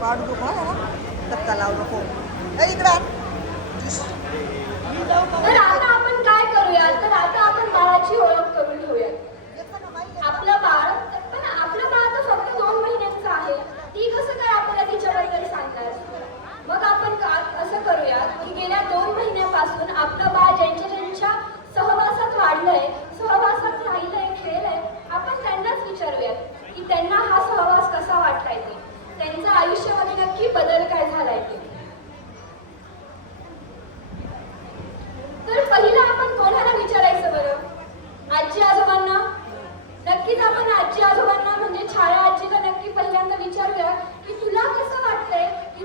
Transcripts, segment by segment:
पाडू नको ना धक्का लावू नको इकडे तर आता आपण काय करूया तर आता आपण बाळाची ओळख करून घेऊया. आपलं बाळ तर फक्त 2 महिन्यांचं आहे. ती कसं काय आपल्याला तिच्याबद्दल सांगणार. मग आपण असं करूया की गेल्या 2 महिन्यापासून आपलं बाळ ज्यांच्या सहवासात वाढलंय, सहवासात राहिलंय, खेळलंय, आपण त्यांनाच विचारूयात की त्यांना हा सहवास कसा वाटलाय ते, त्यांच्या आयुष्यामध्ये नक्की बदल काय झालाय ते. तर पहिलं आपण कोणाला विचारायचं बरं? आजी आजोबांना. नक्कीच आपण आजी आजोबांना म्हणजे छाया आजीला नक्की पहिल्यांदा विचारूया की तुला कसं वाटतंय की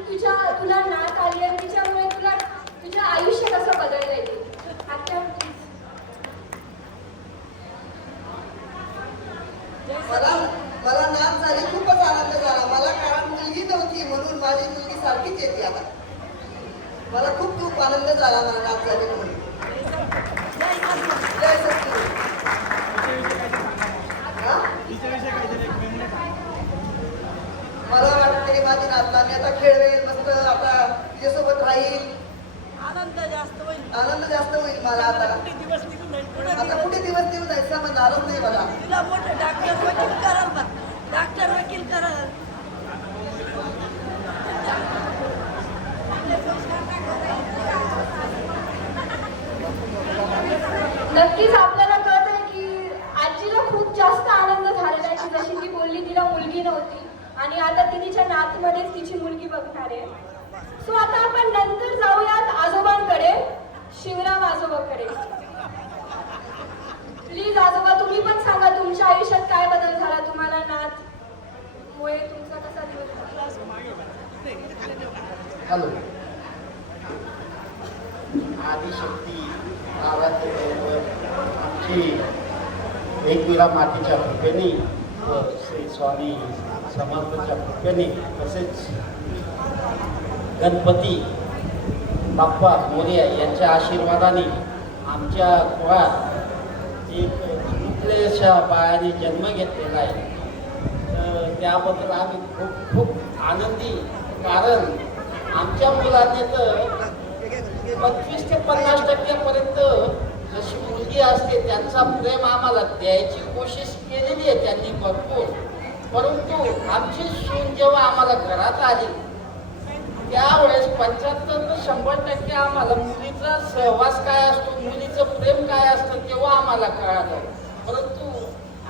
तुला नात आली आणि तिच्यामुळे तुझं आयुष्य कसं बदललंय ते. आत्या मला नात झाली, खूपच आनंद झाला. मला कारण मुलगी नव्हती म्हणून माझी मुलगी सारखीच येते आता. मला खूप खूप आनंद झाला मला नात झाली म्हणून. जय सद्गुरू. मला वाटते माझी नातलांनी आता खेळवेल, मस्त आता तिच्यासोबत राहील. आनंद जास्त होईल मला आता. कुठे दिवस निघून जाईल समजणारच नाही मला. तिला मोठं डॉक्टर वकील कराल. नक्कीच आपल्याला कळत आहे की आजीला खूप जास्त आनंद झालेला आहे की जशी ती बोलली तिला मुलगी नव्हती आणि आता ती तिच्या नातमध्येच तिची मुलगी बघणार आहे. सो आता आपण नंतर जाऊयात आजोबांकडे, शिवराम आजोबांकडे. प्लीज आजोबा तुम्ही पण सांगा तुमच्या आयुष्यात काय बदल झाला, तुम्हाला नात मुळे तुमचा कसा दिवस. हॅलो. आदिशक्ती आराध्य आमची एकविरा मातेच्या कृपेने व श्री स्वामी समर्थाच्या कृपेने तसेच गणपती बाप्पा मोरया यांच्या आशीर्वादाने आमच्या कुळात एक चिमुकलेशा बाळाने जन्म घेतलेला आहे. तर त्याबद्दल आम्ही खूप खूप आनंदी, कारण आमच्या मुलाने तर 25 ते 50% जशी मुलगी असते त्यांचा प्रेम आम्हाला द्यायची कोशिश केलेली आहे त्यांनी भरपूर. परंतु आमची सून जेव्हा आम्हाला घरात आली त्यावेळेस 75 ते 100% आम्हाला मुलीचा सहवास काय असतो, मुलीचं प्रेम काय असतं तेव्हा आम्हाला कळालं. परंतु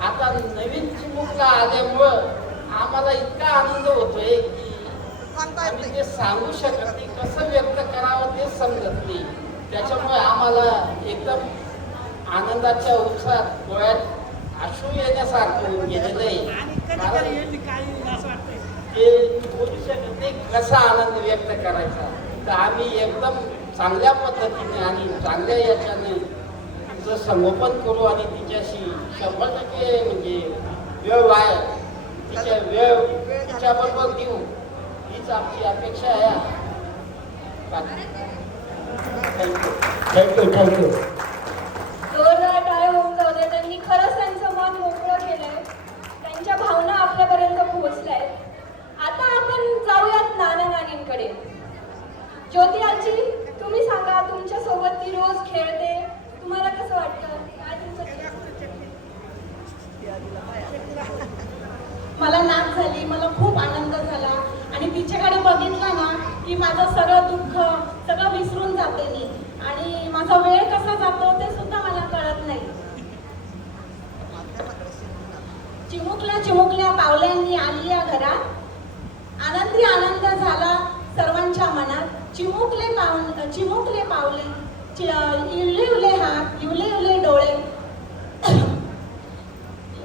आता नवीन चिमुकला आल्यामुळं आम्हाला इतका आनंद होतोय की आम्ही ते सांगू शकत नाही, कसं व्यक्त करावं ते समजत नाही. त्याच्यामुळे आम्हाला एकदम आनंदाच्या उत्साहात डोळ्यात अश्रू येण्यासारखं होऊन गेलेलं आहे. ते बोलू शकत नाही कसा आनंद व्यक्त करायचा. तर आम्ही एकदम चांगल्या पद्धतीने आणि चांगल्या याच्याने तिचं संगोपन करू आणि तिच्याशी 100% म्हणजे वेळ तिच्याबरोबर देऊ हीच आमची अपेक्षा आहे. थँक्यू. जोरदार टाळ्या होऊन जाऊ दे. त्यांनी खरंच त्यांचं मन मोकळं केलंय, त्यांच्या भावना आपल्यापर्यंत पोहोचल्या आहेत. आता आपण जाऊयात नाना नानींकडे. ज्योती आजी तुम्ही सांगा, तुमच्या सोबत ती रोज खेळते, तुम्हाला कसं वाटतं, काय तुमचं. मला नात झाली, मला खूप आनंद झाला आणि तिच्याकडे बघितलं ना की माझं सगळं दुःख सगळं विसरून जाते मी आणि माझा वेळ कसा जातो ते सुद्धा मला कळत नाही. चिमुकल्या पावल्यांनी आली या घरात, आनंदी आनंद झाला सर्वांच्या मनात. चिमुकले पावले, इवले हात, इवले डोळे,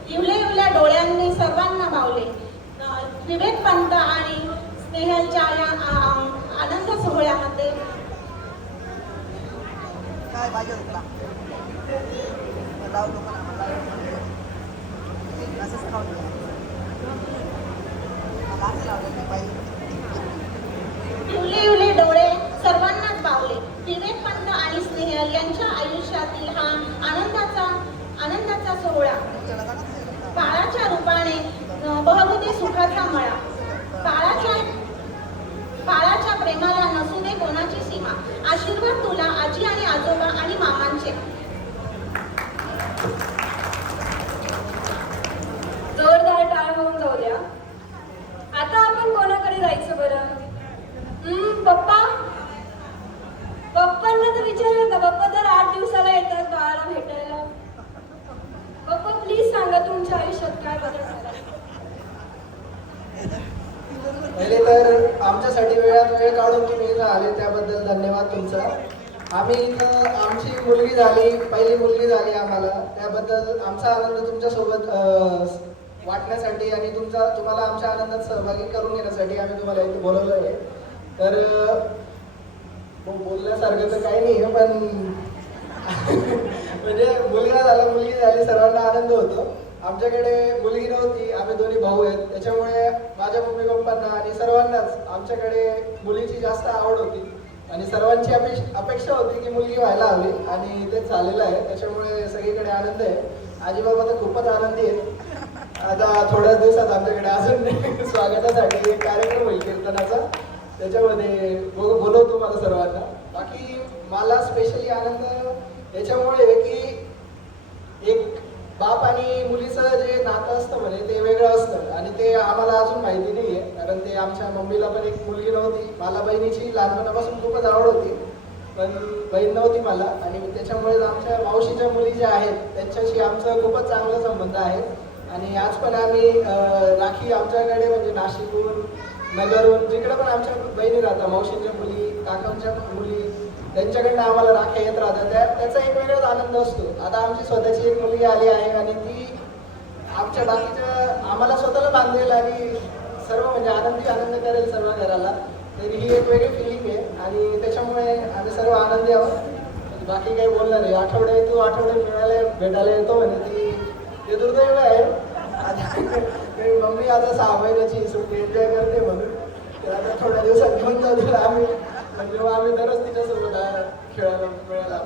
इवल्या डोळ्यांनी सर्वांना भावले. विवेक पंत आणि स्नेहलच्या या आनंद सोहळ्यामध्ये काय पाहिजे तुला लावू नको ना असंच खाऊ मला असं लावलं पाहिजे. इवले डोळे सर्वांनाच भावले. विवेक पंत आणि स्नेहल यांच्या आयुष्यातील हा आनंदाचा जोरदार टाळ होऊन जाऊ द्या. आता आपण कोणाकडे जायचं बरं? पप्पा. पप्पांना तर विचारूया का? पप्पा तर 8 दिवसाला येतात बाळाला भेटायला. पप्पा प्लीज सांगा तुमच्या आयुष्यात काय बदल झाला? पहिले तर आमच्यासाठी वेळात वेळ काढून तुम्ही इथं आले त्याबद्दल धन्यवाद तुमचा. आम्ही इथं आमची मुलगी झाली, पहिली मुलगी झाली आम्हाला, त्याबद्दल आमचा आनंद तुमच्यासोबत वाटण्यासाठी आणि तुम्हाला आमच्या आनंदात सहभागी करून घेण्यासाठी आम्ही तुम्हाला इथे बोलवलं आहे. तर बोलण्यासारखं तर काही नाही आहे, पण म्हणजे मुलगा झाला, मुलगी झाली, सर्वांना आनंद होतो. आमच्याकडे मुलगी नव्हती, आम्ही दोन्ही भाऊ आहेत, त्याच्यामुळे माझ्या मम्मी पप्पांना आणि सर्वांनाच आमच्याकडे मुलीची जास्त आवड होती आणि सर्वांची अपेक्षा होती की मुलगी व्हायला हवी आणि तेच झालेलं आहे. त्याच्यामुळे सगळीकडे आनंद आहे. आजी बाबा तर खूपच आनंदी आहेत. आता थोड्याच दिवसात आमच्याकडे अजून स्वागतासाठी एक कार्यक्रम होईल कीर्तनाचा, त्याच्यामध्ये बोलवतो मला सर्वांना. बाकी मला स्पेशली आनंद याच्यामुळे आहे की एक बाप आणि मुलीचं जे नातं असतं म्हणे ते वेगळं असतं आणि ते आम्हाला अजून माहिती नाही आहे, कारण ते आमच्या मम्मीला पण एक मुलगी नव्हती. मला बहिणीची लहानपणापासून खूपच आवड होती, पण बहीण नव्हती मला आणि त्याच्यामुळे आमच्या मावशीच्या मुली ज्या आहेत त्यांच्याशी आमचं खूपच चांगला संबंध आहे. आणि आज पण आम्ही राखी आमच्याकडे म्हणजे नाशिकहून, नगरहून, जिकडे पण आमच्या बहिणी राहतात, मावशींच्या मुली, काकांच्या मुली, त्यांच्याकडनं आम्हाला राख्या येत राहतात. त्याचा एक वेगळाच आनंद असतो. आता आमची स्वतःची एक मुलगी आली आहे आणि ती आमच्या बाकीच्या आम्हाला स्वतःला बांधेल आणि सर्व म्हणजे आनंद करेल सर्व घराला. तरी ही एक वेगळी फिलिंग आहे आणि त्याच्यामुळे आम्ही सर्व आनंदी आहोत. बाकी काही बोलणार आहे. आठवडे भेटायला येतो म्हणजे ते दुर्दैव आहे. मम्मी आता 6 महिन्याची सुट्टी एन्जॉय करते म्हणून तर आता थोड्या दिवसात घेऊन जाऊ आम्ही, म्हणजे आम्ही दररोज तिच्यासोबत खेळायला मिळायला.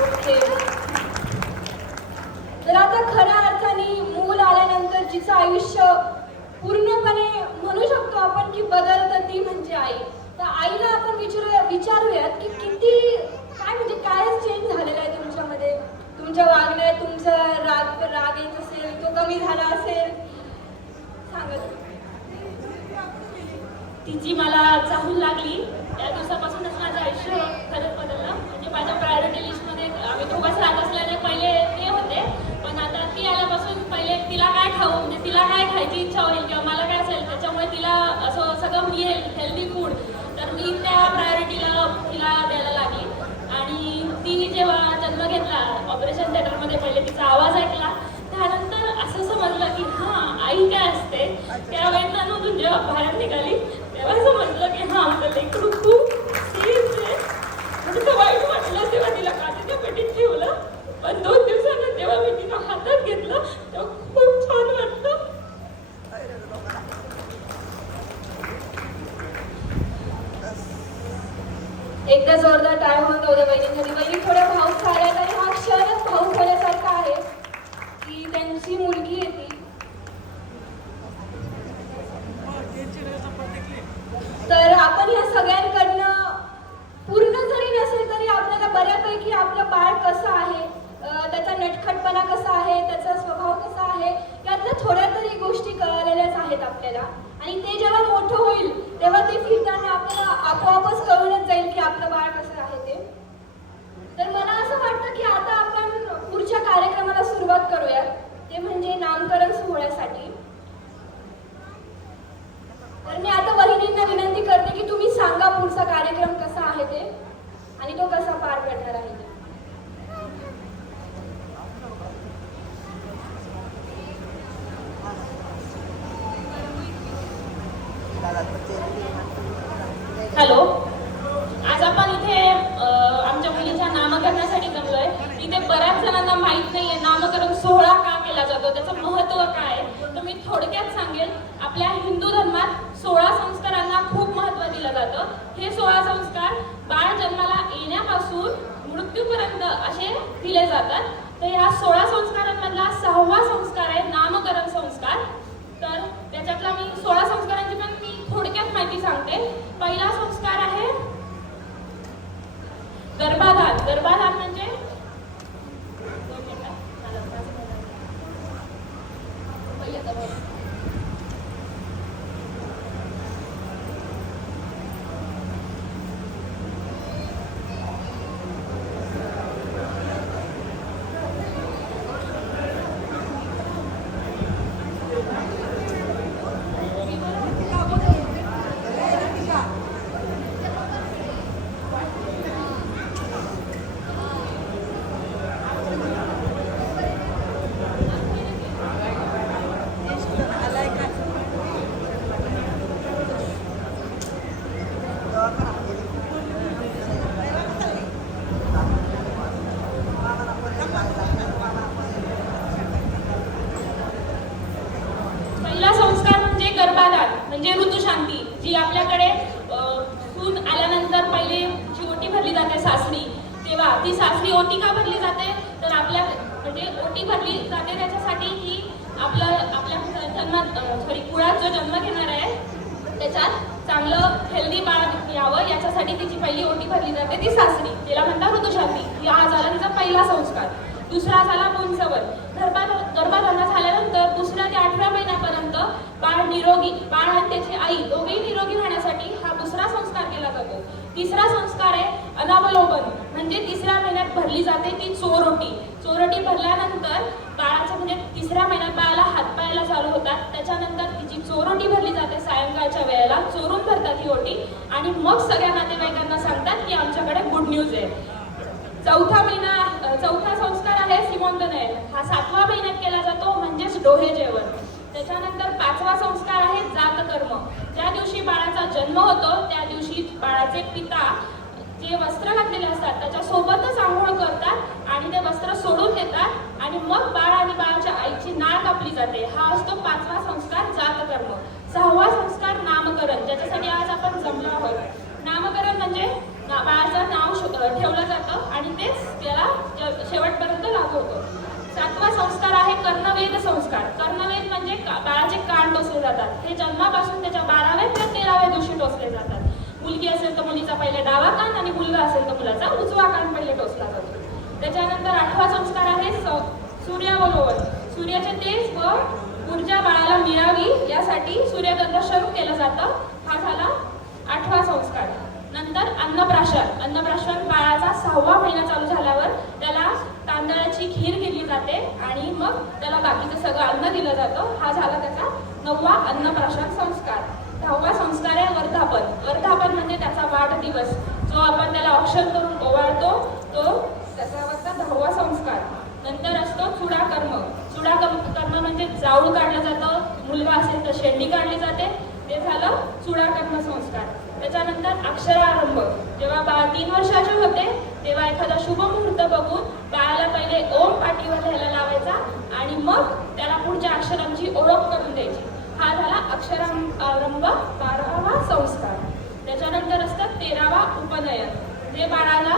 ओके. तर आता खऱ्या अर्थाने मूल आल्यानंतर जिचं आयुष्य पूर्णपणे म्हणू शकतो आपण की बदलतं ती म्हणजे आई. तर आईला आपण विचारूयात की किती काय म्हणजे कायच चेंज झालेला आहे तुमच्यामध्ये, तुमच्या वागण्यात, तुमचा राग येत असेल तो कमी झाला असेल, सांगा. तिची मला चाहूल लागली त्या दिवसापासूनच माझं आयुष्य खरंच बदललं. म्हणजे माझ्या प्रायोरिटी लिस्टमध्ये आम्ही दोघंच राहत असल्याने पहिले ते होते, पण आता ती आल्यापासून पहिले तिला काय खाऊ म्हणजे तिला काय खायची इच्छा होईल किंवा मला काय असेल त्याच्यामुळे तिला असं सगळं मिळेल हेल्दी फूड, तर मी त्या प्रायोरिटीला तिला द्यायला लागली. आणि ती जेव्हा जन्म घेतला ऑपरेशन थिएटरमध्ये पहिले तिचा आवाज ऐकला, त्यानंतर असं समजलं की हां आई काय असते. त्या वेदनांमधून जेव्हा बाहेर निघाली तेव्हा समजलं की हां आपलं लेकरू खूप सिरियस आहे. म्हणजे तर वाईट वाटलं तेव्हा तिला काचेच्या पेटीत ठेवलं, पण 2 दिवसांनी जेव्हा मी तिला हातात घेतलं तेव्हा खूप छान वाटलं. एकदा जोरदार टाळ होऊन जाऊ द्या बहिणींसाठी. बहिणी थोड्या भाऊक झाल्या तरी हा क्षणच भाऊक होण्यासारखा आहे की त्यांची मुलगी येते. तर आपण या सगळ्यांकडनं पूर्ण जरी नसेल तरी आपल्याला बऱ्यापैकी आपलं बाळ कसं आहे, त्याचा नटखटपणा कसा आहे, त्याचा स्वभाव कसा आहे, यातल्या थोड्या तरी गोष्टी कळलेल्याच आहेत आपल्याला. आणि ते जेव्हा मोठं होईल तेव्हा ते फिरताना आपल्याला आपोआपच कळूनच जाईल की आपलं बाळ कसं आहे ते. तर मला असं वाटतं की आता आपण पुढच्या कार्यक्रमाला सुरुवात करूयात, ते म्हणजे नामकरण सोहळ्यासाठी. तर मी आता वहिनींना विनंती करते की तुम्ही सांगा पुढचा कार्यक्रम कसा आहे ते आणि तो कसा पार पडणार आहे ते. हॅलो, आज आपण इथे आमच्या मुलीच्या नामकरणासाठी जमलोय. इथे बऱ्याच जणांना माहित नाहीये नामकरण सोहळा का केला जातो, त्याचं महत्त्व काय आहे. तर मी थोडक्यात सांगेल. आपल्या हिंदू धर्मात 16 संस्कारांना खूप महत्त्व दिलं जातं. हे 16 संस्कार बाळ जन्माला येण्यापासून मृत्यूपर्यंत असे दिले जातात. तर ह्या 16 संस्कारांमधला 6वा संस्कार आहे नामकरण संस्कार. तर त्याच्यातला मी 16 संस्कारांची पण मी थोडक्यात माहिती सांगते. पहिला संस्कार आहे गर्भाधान. गर्भाधान म्हणजे 2 मिनिटं. पहिला संस्कार म्हणजे गर्भाधान म्हणजे ऋतुशांती, जी आपल्याकडे सून आल्यानंतर पहिले जी ओटी भरली जाते सासरी, तेव्हा ती सासरी ओटी का भरली जाते तर आपल्या म्हणजे ओटी भरली जाते त्याच्यासाठी की आपल्या कुळात जो जन्म घेणार आहे त्याच्यात चांगलं हेल्दी बाळ यावं याच्यासाठी तिची पहिली ओटी भरली जाते ती सासरी, तिला म्हणतात ऋतुशांती. हा झाला तिचा पहिला संस्कार. दुसरा झाला पुंसवन. गर्भाधान झाल्यानंतर दुसऱ्या ते 8व्या महिन्यापर्यंत बाळ आणि त्याची आई दोघेही निरोगी राहण्यासाठी हा दुसरा संस्कार केला जातो. तिसरा संस्कार आहे अनावलोकन, म्हणजे तिसऱ्या महिन्यात भरली जाते ती चोरोटी. चोरोटी भरल्यानंतर बाळाच्या म्हणजे तिसऱ्या महिन्यात बाळाला हातपायाला चालू होतात, त्याच्यानंतर तिची चोरोटी भरली जाते सायंकाळच्या वेळेला, चोरून भरतात ही ओटी आणि मग सगळ्या नातेवाईकांना सांगतात की आमच्याकडे गुड न्यूज आहे. चौथा संस्कार आहे सीमंतनयन. हा 7व्या महिन्यात केला जातो म्हणजेच डोहे जेवण. त्याच्यानंतर 5वा संस्कार आहे जातकर्म. ज्या दिवशी बाळाचा जन्म होतो त्या दिवशी बाळाचे पिता जे वस्त्र घातलेले असतात त्याच्यासोबतच आंघोळ करतात आणि ते वस्त्र सोडून देतात आणि मग बाळ आणि बाळाच्या आईची नाळ कापली जाते. हा असतो 5वा संस्कार जातकर्म. 6वा संस्कार नामकरण, ज्याच्यासाठी आज आपण जमलो आहोत. नामकरण म्हणजे बाळाचं नाव ठेवलं जातं आणि तेच त्याला शेवटपर्यंत लागू होतं. 7वा संस्कार आहे कर्णवेध संस्कार. कर्णवेध म्हणजे बाळाचे कान टोचले जातात. हे जन्मापासून त्याच्या 12व्या ते 13व्या दिवशी टोचले जातात. मुलगी असेल तर मुलीचा पहिले डावा कान आणि मुलगा असेल तर मुलाचा उजवा कान पहिले टोचला जातो. त्याच्यानंतर 8वा संस्कार आहे सूर्यावलोकन. सूर्याचे तेज व ऊर्जा बाळाला मिळावी यासाठी सूर्यदर्शन केलं जातं. हा झाला 8वा संस्कार. नंतर अन्नप्राशन. अन्नप्राशन बाळाचा 6वा महिना चालू झाल्यावर त्याला तांदळाची खीर केली जाते आणि मग त्याला बाकीचं सगळं अन्न दिलं जातं. हा झाला त्याचा 9वा अन्नप्राशन संस्कार. 10वा संस्कार आहे वर्धापन. वर्धापन म्हणजे त्याचा वाढदिवस जो आपण त्याला औक्षण करून ओवाळतो तो त्याच्यावरचा 10वा संस्कार. नंतर असतो चुडाकर्म. चुडाकर्म म्हणजे जाऊळ काढलं जातं. मुलगा असेल तर शेंडी काढली जाते. ते झालं चुडाकर्म संस्कार. त्याच्यानंतर अक्षरारंभ. जेव्हा बाळ 3 वर्षाचे होते तेव्हा एखादा शुभ मुहूर्त बघून बाळाला पहिले ओम पाठीवर लिहायला लावायचा आणि मग त्याला पुढच्या अक्षरांची ओळख करून द्यायची. हा झाला अक्षरारंभ 12वा संस्कार. त्याच्यानंतर असतं 13वा उपनयन. जे बाळाला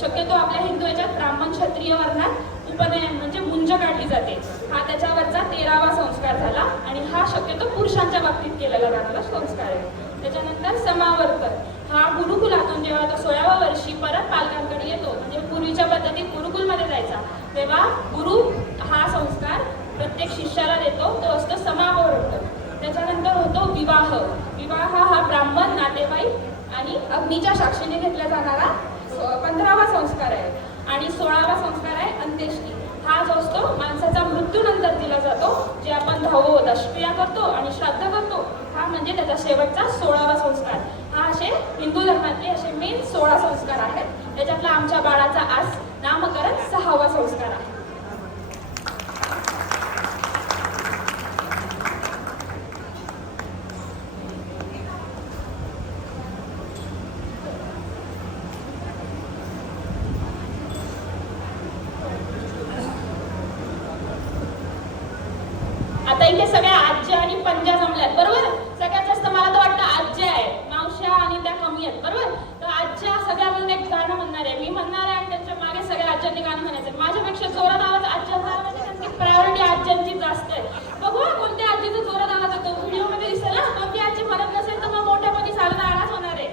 शक्यतो आपल्या हिंदू याच्यात ब्राह्मण क्षत्रिय वर्णात उपनयन म्हणजे मुंज काढली जाते. हा त्याच्यावरचा 13वा संस्कार झाला आणि हा शक्यतो पुरुषांच्या बाबतीत केलेला जाणारा संस्कार आहे. त्याच्यानंतर समावर्तन. हा गुरुकुलातून जेव्हा तो 16व्या वर्षी परत पालकांकडे येतो म्हणजे पूर्वीच्या पद्धतीत गुरुकुलमध्ये जायचा तेव्हा गुरु हा संस्कार प्रत्येक शिष्याला देतो, तो असतो समावर्तन. त्याच्यानंतर होतो विवाह. विवाह हा ब्राह्मण नातेवाईक आणि अग्नीच्या साक्षीने घेतला जाणारा 15वा संस्कार आहे. आणि 16वा संस्कार आहे अंत्येष्टी. हा जो असतो माणसाचा मृत्यूनंतर दिला जातो, जे आपण दशक्रिया करतो आणि श्राद्ध करतो. हा म्हणजे त्याचा शेवटचा 16वा संस्कार. हा असे हिंदू धर्मातले असे मेन 16 संस्कार आहेत. त्याच्यातला आमच्या बाळाचा आज नामकरण 6वा संस्कार आहे. आता इथे सगळ्या आज्या आणि पंजा जमल्यात बरोबर. सगळ्यात जास्त मला तर वाटतं आज्या आहे, मावश्या आणि त्या कमी आहेत बरोबर. तर आज्या सगळ्या मिळून एक गाणं म्हणणार आहे, मी म्हणणार आहे आणि त्यांच्या मागे सगळ्या आज्यांनी गाणं म्हणायचं. माझ्यापेक्षा जोरात आवाज आज्या म्हणजे त्यांची प्रायोरिटी आज्यांची जास्त आहे. बघू कोणत्या आजीचा जोरात आवाज येतो व्हिडिओ मध्ये दिसेल ना. कोणती आजी म्हणत नसेल तर मग मोठ्यापणी साला आळाच होणार आहे.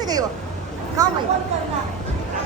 माहिती का का माहिती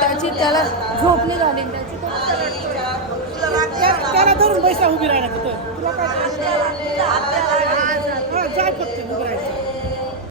त्याची त्याला झोप नाही झाली त्याची त्याला धरून पैसा उभी राहिला तिथं तुला काय